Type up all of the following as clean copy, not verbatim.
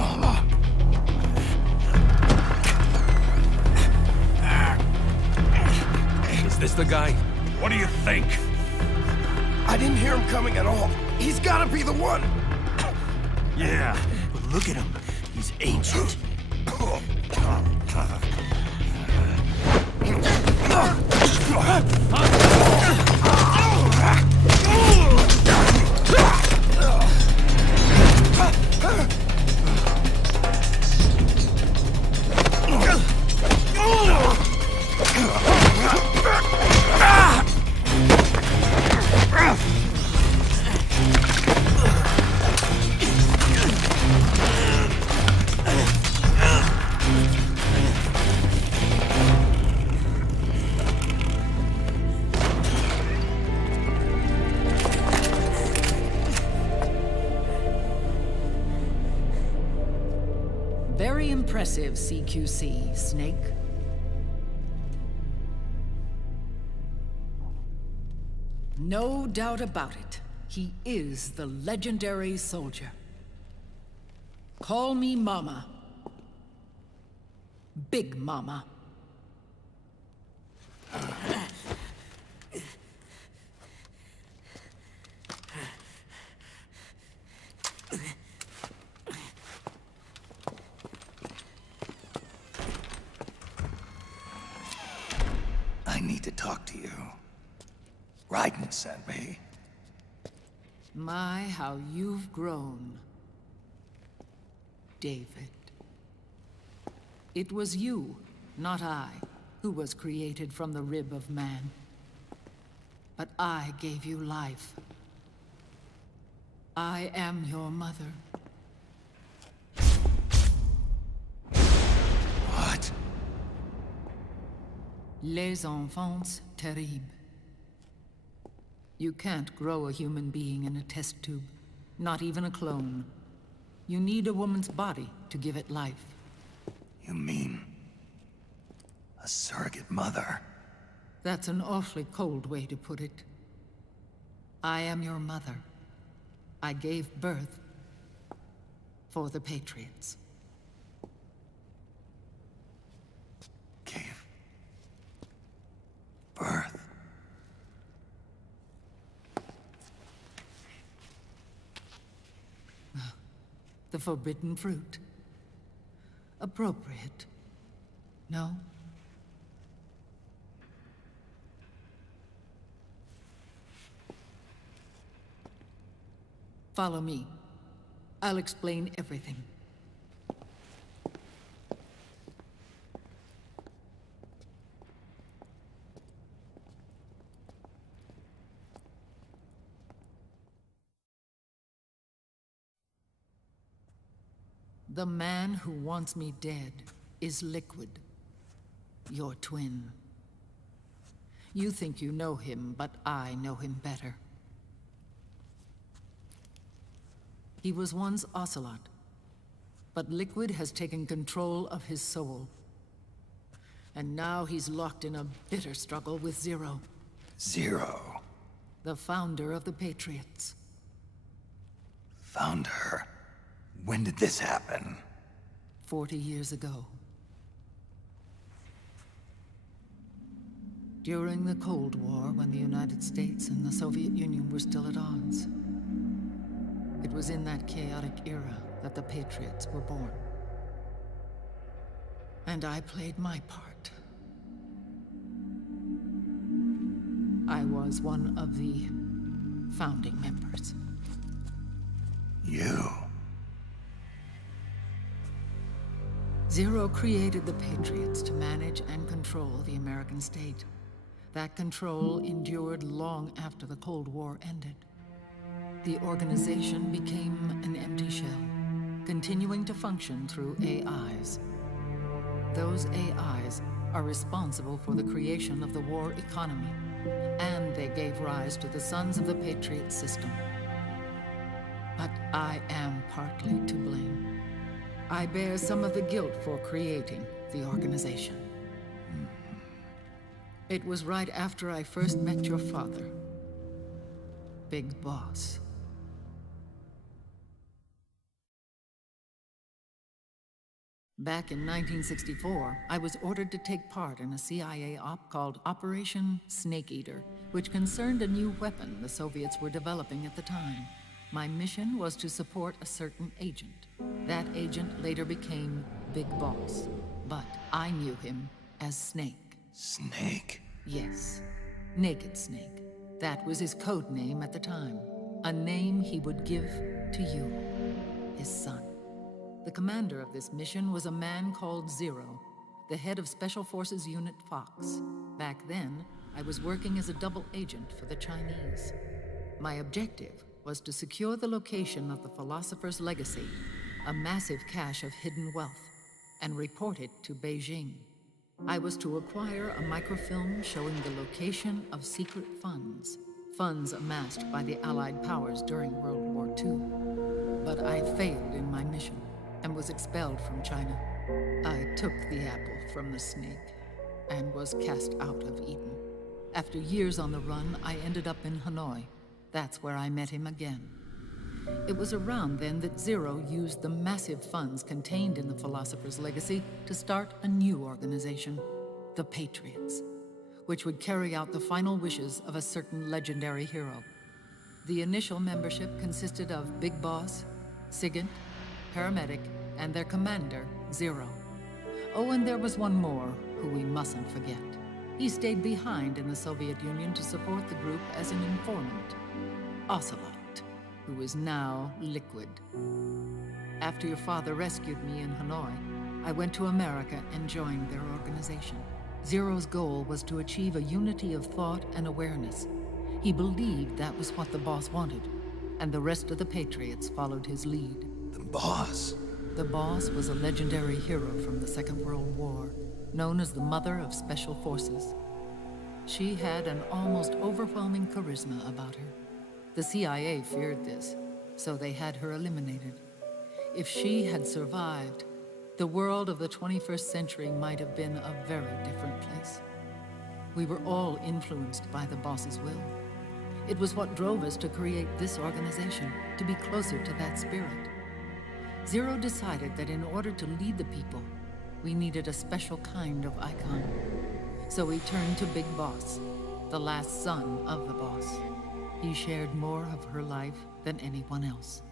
Mama. Is this the guy? What do you think? I didn't hear him coming at all. He's gotta be the one. Yeah, but look at him. He's ancient. Very impressive, CQC, Snake. No doubt about it. He is the legendary soldier. Call me Mama. Big Mama. I need to talk to you. Raiden sent me. My, how you've grown, David. It was you, not I, who was created from the rib of man. But I gave you life. I am your mother. What? Les enfants terribles. You can't grow a human being in a test tube, not even a clone. You need a woman's body to give it life. You mean... a surrogate mother? That's an awfully cold way to put it. I am your mother. I gave birth for the Patriots. Gave... birth? The forbidden fruit. Appropriate. No? Follow me. I'll explain everything. The man who wants me dead is Liquid, your twin. You think you know him, but I know him better. He was once Ocelot, but Liquid has taken control of his soul. And now he's locked in a bitter struggle with Zero. Zero? The founder of the Patriots. Found her? When did this happen? 40 years ago. During the Cold War, when the United States and the Soviet Union were still at odds. It was in that chaotic era that the Patriots were born. And I played my part. I was one of the founding members. You? Zero created the Patriots to manage and control the American state. That control endured long after the Cold War ended. The organization became an empty shell, continuing to function through AIs. Those AIs are responsible for the creation of the war economy, and they gave rise to the Sons of the Patriot system. But I am partly to blame. I bear some of the guilt for creating the organization. It was right after I first met your father, Big Boss. Back in 1964, I was ordered to take part in a CIA op called Operation Snake Eater, which concerned a new weapon the Soviets were developing at the time. My mission was to support a certain agent. That agent later became Big Boss, but I knew him as Snake. Snake? Yes, Naked Snake. That was his code name at the time. A name he would give to you, his son. The commander of this mission was a man called Zero, the head of Special Forces Unit Fox. Back then, I was working as a double agent for the Chinese. My objective was to secure the location of the Philosopher's Legacy, a massive cache of hidden wealth, and report it to Beijing. I was to acquire a microfilm showing the location of secret funds, funds amassed by the Allied powers during World War II. But I failed in my mission and was expelled from China. I took the apple from the snake and was cast out of Eden. After years on the run, I ended up in Hanoi. That's where I met him again. It was around then that Zero used the massive funds contained in the Philosopher's Legacy to start a new organization, the Patriots, which would carry out the final wishes of a certain legendary hero. The initial membership consisted of Big Boss, Sigint, Paramedic, and their commander, Zero. Oh, and there was one more who we mustn't forget. He stayed behind in the Soviet Union to support the group as an informant, Ocelot, who is now Liquid. After your father rescued me in Hanoi, I went to America and joined their organization. Zero's goal was to achieve a unity of thought and awareness. He believed that was what the boss wanted, and the rest of the Patriots followed his lead. The boss? The boss was a legendary hero from the Second World War, known as the Mother of Special Forces. She had an almost overwhelming charisma about her. The CIA feared this, so they had her eliminated. If she had survived, the world of the 21st century might have been a very different place. We were all influenced by the boss's will. It was what drove us to create this organization, to be closer to that spirit. Zero decided that in order to lead the people, we needed a special kind of icon. So he turned to Big Boss, the last son of the boss. He shared more of her life than anyone else.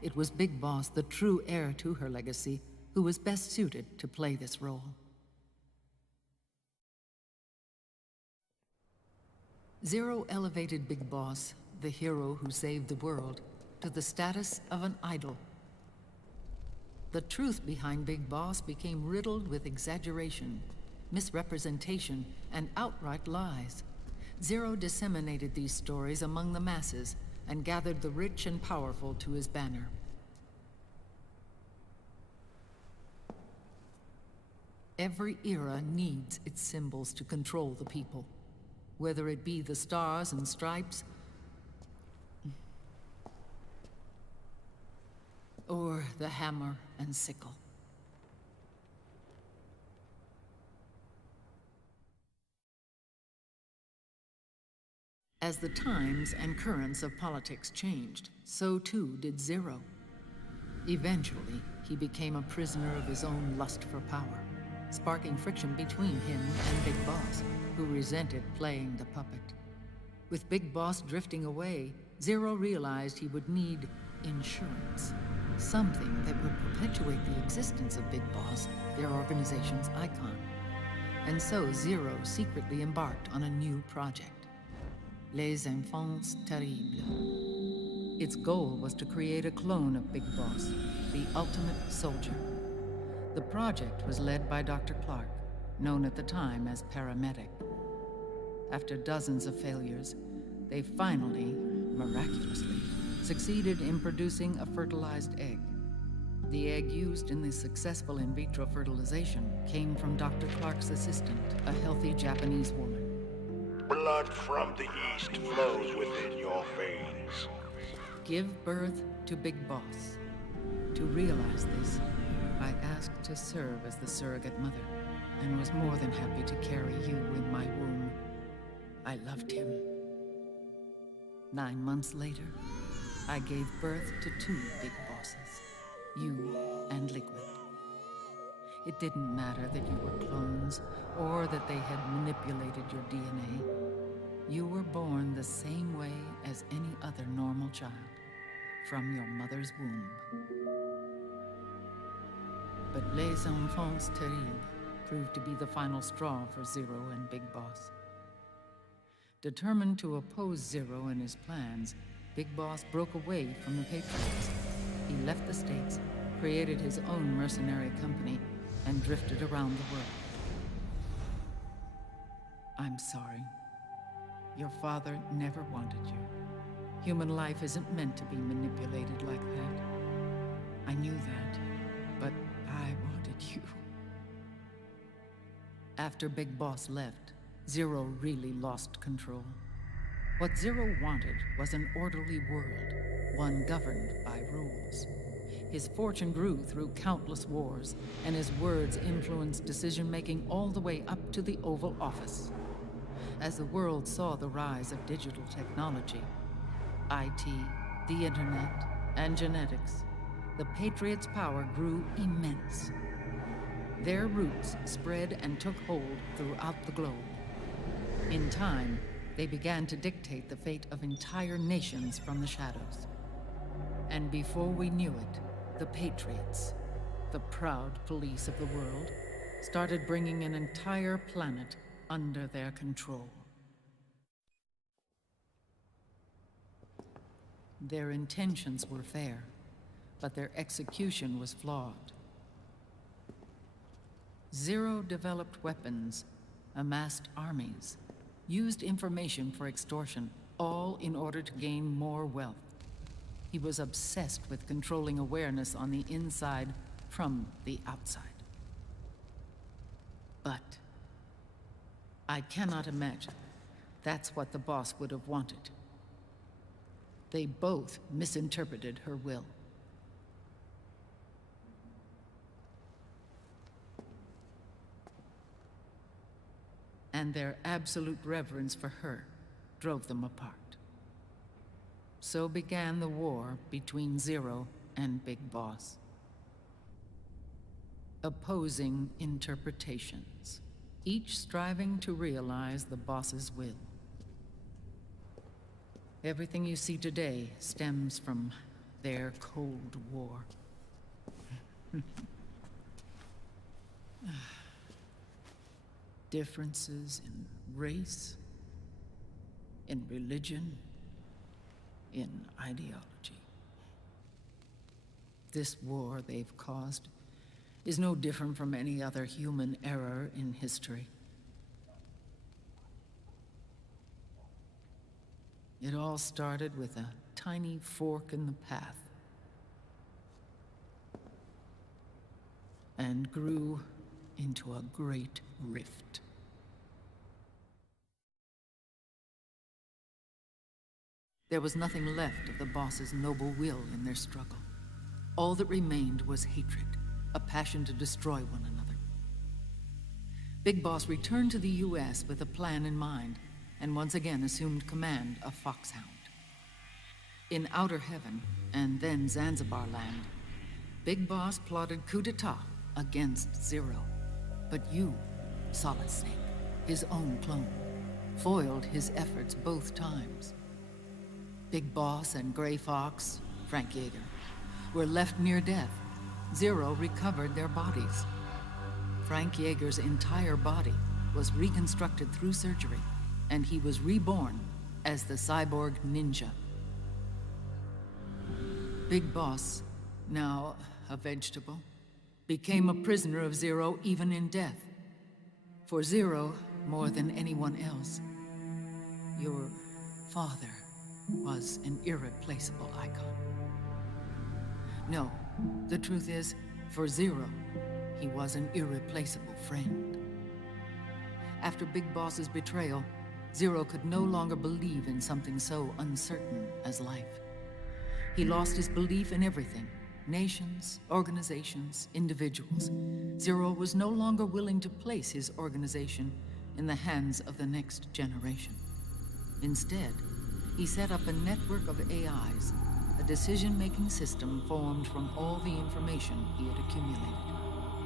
It was Big Boss, the true heir to her legacy, who was best suited to play this role. Zero elevated Big Boss, the hero who saved the world, to the status of an idol. The truth behind Big Boss became riddled with exaggeration, misrepresentation, and outright lies. Zero disseminated these stories among the masses and gathered the rich and powerful to his banner. Every era needs its symbols to control the people, whether it be the stars and stripes, or the hammer and sickle. As the times and currents of politics changed, so too did Zero. Eventually, he became a prisoner of his own lust for power, sparking friction between him and Big Boss, who resented playing the puppet. With Big Boss drifting away, Zero realized he would need insurance. Something that would perpetuate the existence of Big Boss, their organization's icon. And so Zero secretly embarked on a new project, Les Enfants Terribles. Its goal was to create a clone of Big Boss, the ultimate soldier. The project was led by Dr. Clark, known at the time as Paramedic. After dozens of failures, they finally, miraculously, succeeded in producing a fertilized egg. The egg used in the successful in vitro fertilization came from Dr. Clark's assistant, a healthy Japanese woman. Blood from the east flows within your veins. Give birth to Big Boss. To realize this, I asked to serve as the surrogate mother, and was more than happy to carry you in my womb. I loved him. 9 months later, I gave birth to 2 Big Bosses, you and Liquid. It didn't matter that you were clones, or that they had manipulated your DNA. You were born the same way as any other normal child, from your mother's womb. But Les Enfants Terribles proved to be the final straw for Zero and Big Boss. Determined to oppose Zero and his plans, Big Boss broke away from the Patriots. He left the States, created his own mercenary company, and drifted around the world. I'm sorry. Your father never wanted you. Human life isn't meant to be manipulated like that. I knew that, but I wanted you. After Big Boss left, Zero really lost control. What Zero wanted was an orderly world, one governed by rules. His fortune grew through countless wars, and his words influenced decision-making all the way up to the Oval Office. As the world saw the rise of digital technology, IT, the internet, and genetics, the Patriots' power grew immense. Their roots spread and took hold throughout the globe. In time, they began to dictate the fate of entire nations from the shadows. And before we knew it, the Patriots, the proud police of the world, started bringing an entire planet under their control. Their intentions were fair, but their execution was flawed. Zero developed weapons, amassed armies, used information for extortion, all in order to gain more wealth. He was obsessed with controlling awareness on the inside from the outside. But I cannot imagine that's what the boss would have wanted. They both misinterpreted her will. And their absolute reverence for her drove them apart. So began the war between Zero and Big Boss. Opposing interpretations, each striving to realize the boss's will. Everything you see today stems from their Cold War. Differences in race, in religion, in ideology. This war they've caused is no different from any other human error in history. It all started with a tiny fork in the path and grew into a great rift. There was nothing left of the boss's noble will in their struggle. All that remained was hatred, a passion to destroy one another. Big Boss returned to the US with a plan in mind, and once again assumed command of Foxhound. In Outer Heaven, and then Zanzibar Land, Big Boss plotted coup d'etat against Zero. But you, Solid Snake, his own clone, foiled his efforts both times. Big Boss and Gray Fox, Frank Yeager, were left near death. Zero recovered their bodies. Frank Yeager's entire body was reconstructed through surgery, and he was reborn as the cyborg ninja. Big Boss, now a vegetable, became a prisoner of Zero even in death. For Zero, more than anyone else, your father was an irreplaceable icon. No, the truth is, for Zero, he was an irreplaceable friend. After Big Boss's betrayal, Zero could no longer believe in something so uncertain as life. He lost his belief in everything. Nations, organizations, individuals. Zero was no longer willing to place his organization in the hands of the next generation. Instead, he set up a network of AIs, a decision-making system formed from all the information he had accumulated.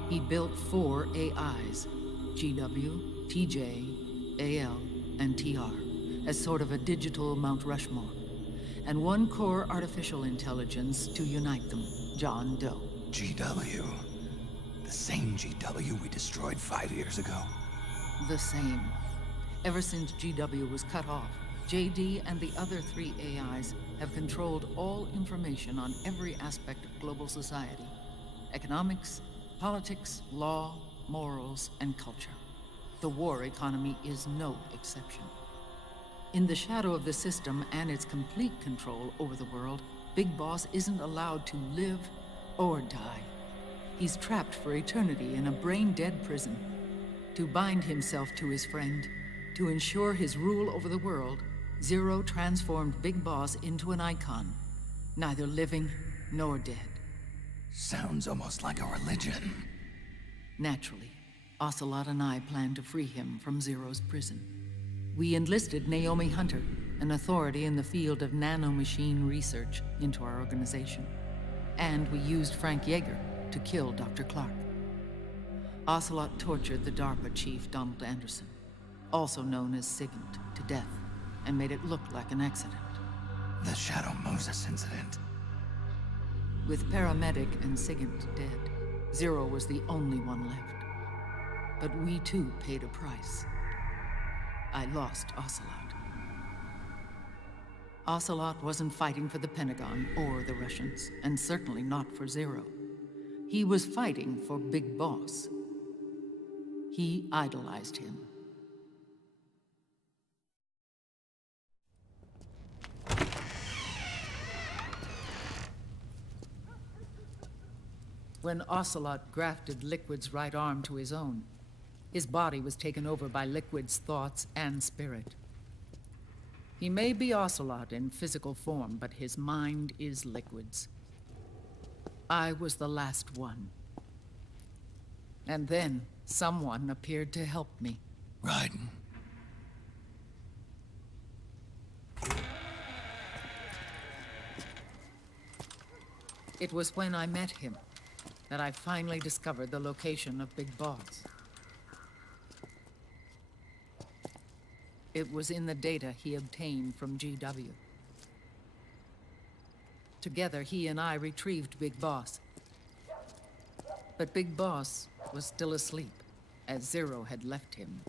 He built 4 AIs, GW, TJ, AL, and TR, as sort of a digital Mount Rushmore, and 1 core artificial intelligence to unite them, John Doe. GW. The same GW we destroyed 5 years ago. The same. Ever since GW was cut off, JD and the other 3 AIs have controlled all information on every aspect of global society. Economics, politics, law, morals, and culture. The war economy is no exception. In the shadow of the system and its complete control over the world, Big Boss isn't allowed to live or die. He's trapped for eternity in a brain-dead prison. To bind himself to his friend, to ensure his rule over the world, Zero transformed Big Boss into an icon, neither living nor dead. Sounds almost like a religion. Naturally, Ocelot and I plan to free him from Zero's prison. We enlisted Naomi Hunter, an authority in the field of nanomachine research, into our organization. And we used Frank Yeager to kill Dr. Clark. Ocelot tortured the DARPA chief, Donald Anderson, also known as Sigint, to death, and made it look like an accident. The Shadow Moses incident. With Paramedic and Sigint dead, Zero was the only one left. But we too paid a price. I lost Ocelot. Ocelot wasn't fighting for the Pentagon or the Russians, and certainly not for Zero. He was fighting for Big Boss. He idolized him. When Ocelot grafted Liquid's right arm to his own, his body was taken over by Liquid's thoughts and spirit. He may be Ocelot in physical form, but his mind is Liquid's. I was the last one. And then someone appeared to help me. Raiden. It was when I met him that I finally discovered the location of Big Boss. It was in the data he obtained from GW. Together, he and I retrieved Big Boss. But Big Boss was still asleep, as Zero had left him.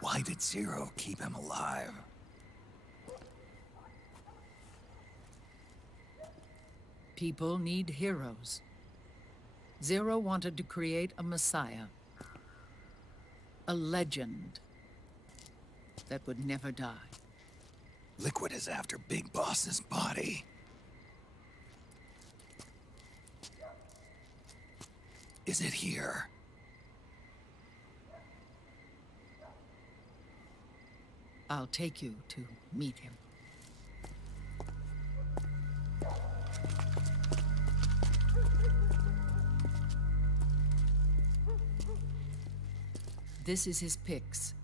Why did Zero keep him alive? People need heroes. Zero wanted to create a messiah. A legend that would never die. Liquid is after Big Boss's body. Is it here? I'll take you to meet him. This is his pyx,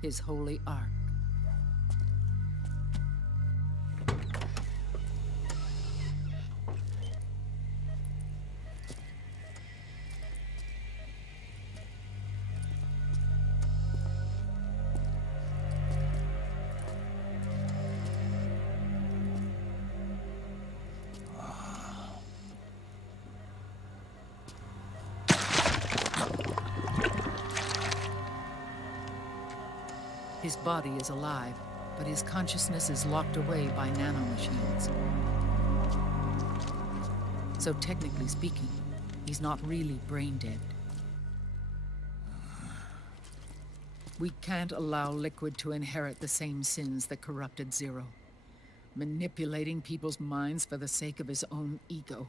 his holy ark. His body is alive, but his consciousness is locked away by nanomachines. So technically speaking, he's not really brain dead. We can't allow Liquid to inherit the same sins that corrupted Zero, manipulating people's minds for the sake of his own ego.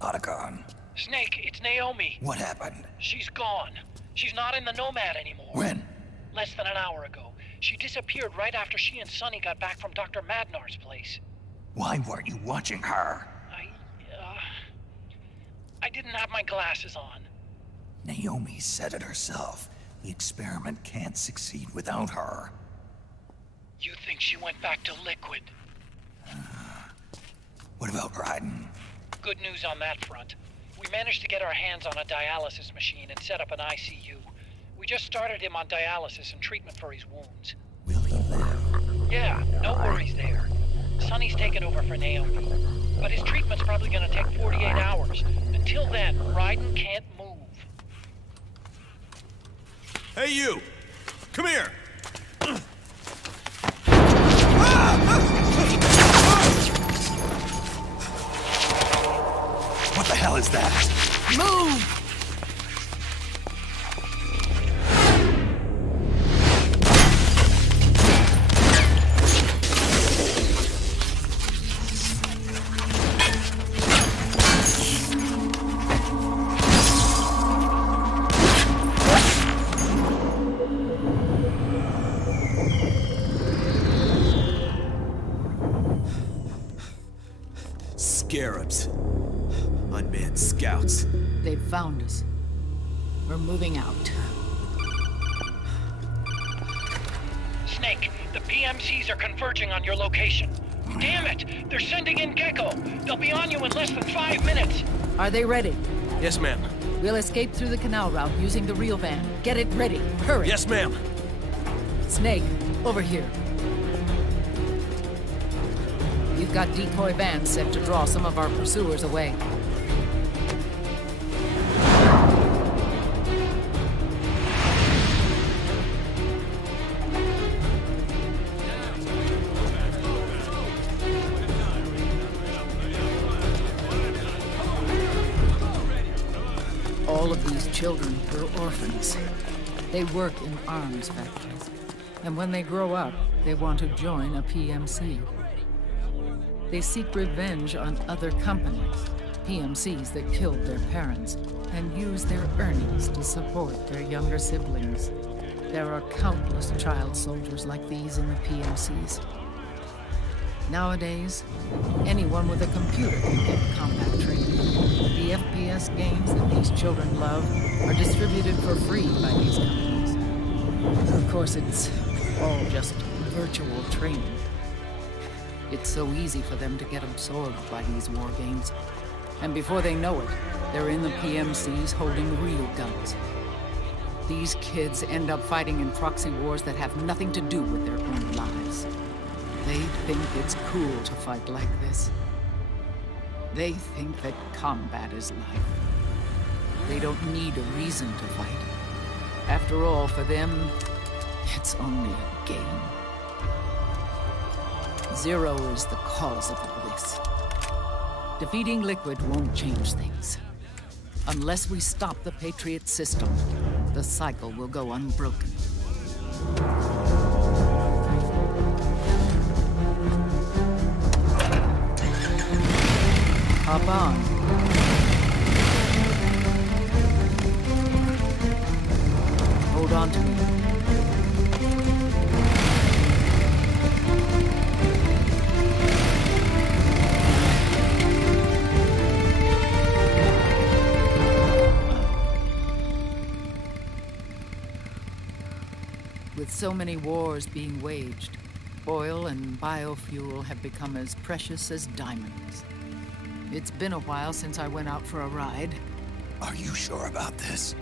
Otacon. Snake, it's Naomi. What happened? She's gone. She's not in the Nomad anymore. When? Less than an hour ago. She disappeared right after she and Sonny got back from Dr. Madnar's place. Why weren't you watching her? I didn't have my glasses on. Naomi said it herself. The experiment can't succeed without her. You think she went back to Liquid? What about Raiden? Good news on that front. We managed to get our hands on a dialysis machine and set up an ICU. We just started him on dialysis and treatment for his wounds. Will he live? Yeah, no worries there. Sonny's taken over for Naomi. But his treatment's probably gonna take 48 hours. Until then, Raiden can't move. Hey, you! Come here! What the hell is that? Move! Scarabs. Unmanned scouts. They've found us. We're moving out. Snake, the PMCs are converging on your location. Damn it! They're sending in Gecko! They'll be on you in less than 5 minutes! Are they ready? Yes, ma'am. We'll escape through the canal route using the real van. Get it ready. Hurry. Yes, ma'am. Snake, over here. We've got decoy vans set to draw some of our pursuers away. All of these children were orphans. They work in arms factories. And when they grow up, they want to join a PMC. They seek revenge on other companies, PMCs that killed their parents, and use their earnings to support their younger siblings. There are countless child soldiers like these in the PMCs. Nowadays, anyone with a computer can get combat training. The FPS games that these children love are distributed for free by these companies. Of course, it's all just virtual training. It's so easy for them to get absorbed by these war games. And before they know it, they're in the PMCs holding real guns. These kids end up fighting in proxy wars that have nothing to do with their own lives. They think it's cool to fight like this. They think that combat is life. They don't need a reason to fight. After all, for them, it's only a game. Zero is the cause of all this. Defeating Liquid won't change things. Unless we stop the Patriot system, the cycle will go unbroken. Hop on. Hold on to me. With so many wars being waged, oil and biofuel have become as precious as diamonds. It's been a while since I went out for a ride. Are you sure about this?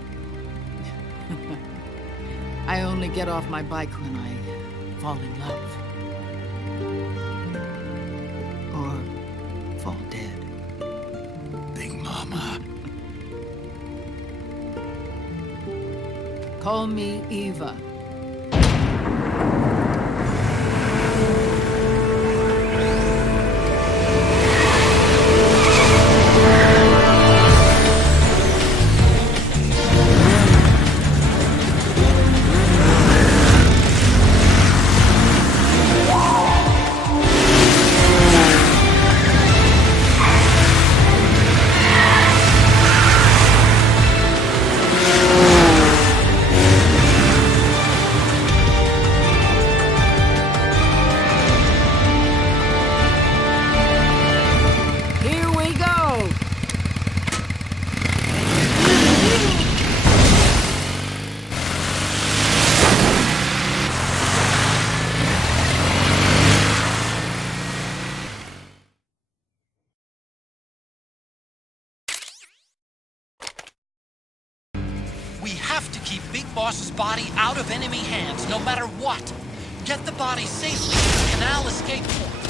I only get off my bike when I fall in love. Or fall dead. Big Mama. Call me Eva. We have to keep Big Boss's body out of enemy hands, no matter what. Get the body safely to the canal escape point.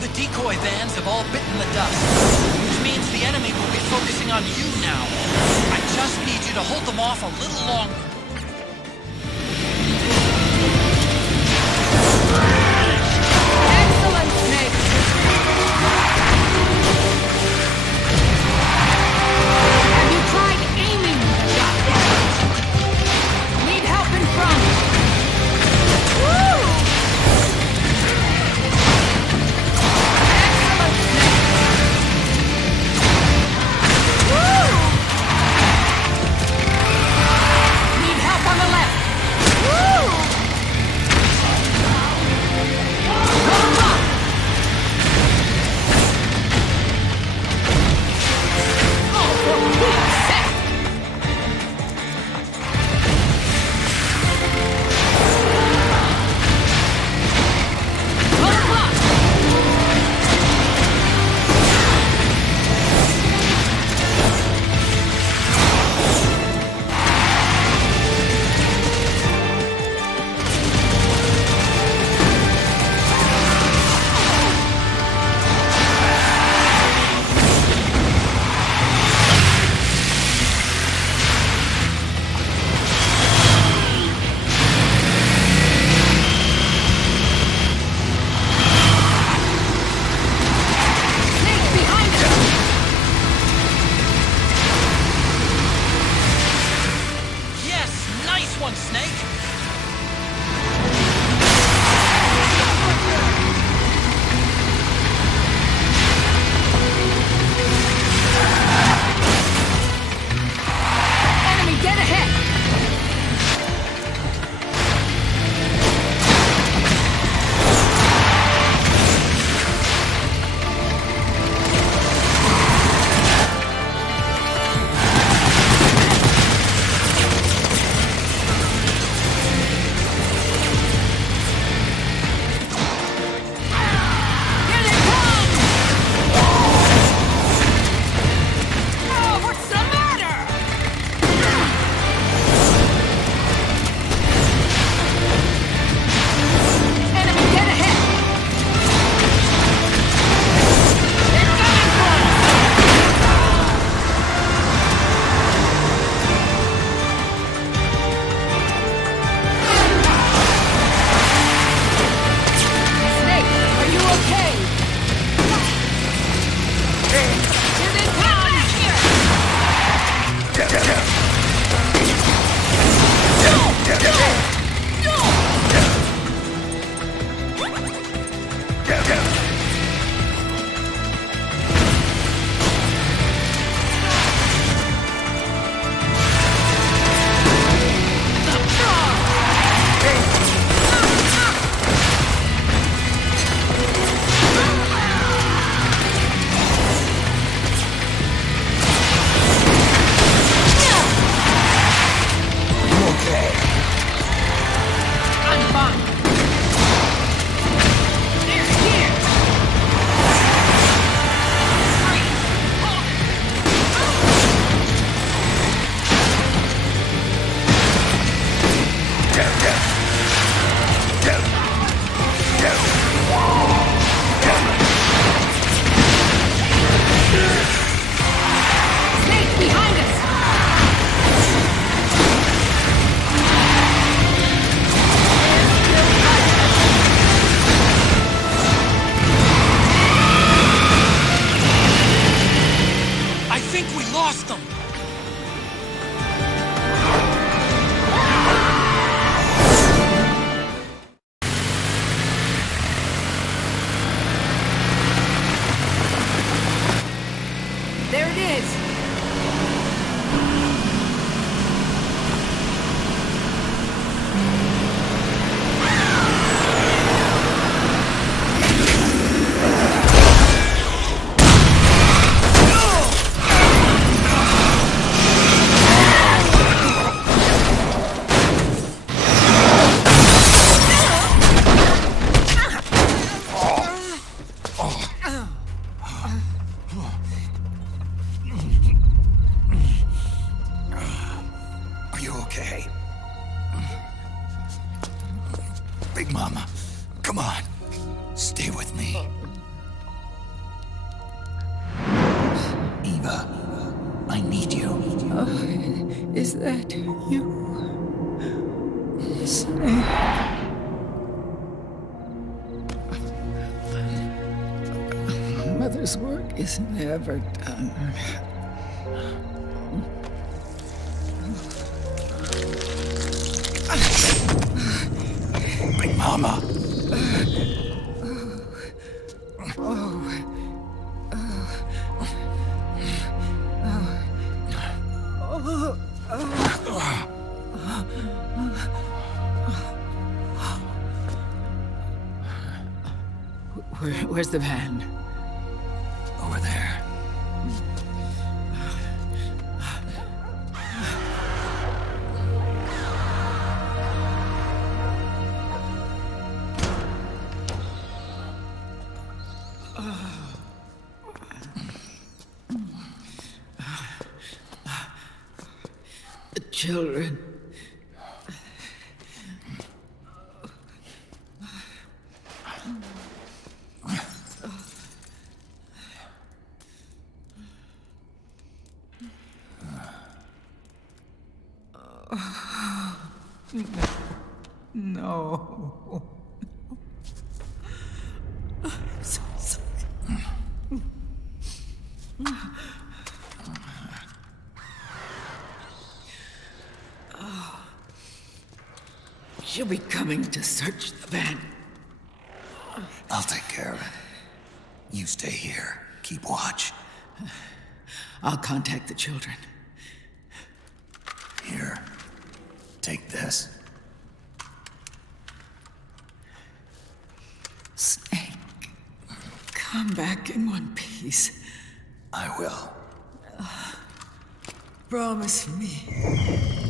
The decoy vans have all bitten the dust, which means the enemy will be focusing on you now. I just need you to hold them off a little longer. Excellent, Snake! Have you tried aiming the shot? Need help in front! Woo! Excellent, Snake! Woo! Is that you? Snake. Mother's work is never done. My mama. Where's the van? Over there. The children. No. I'm so sorry. She'll be coming to search the van. I'll take care of it. You stay here. Keep watch. I'll contact the children. Here. Take this. Snake, come back in one piece. I will. Promise me.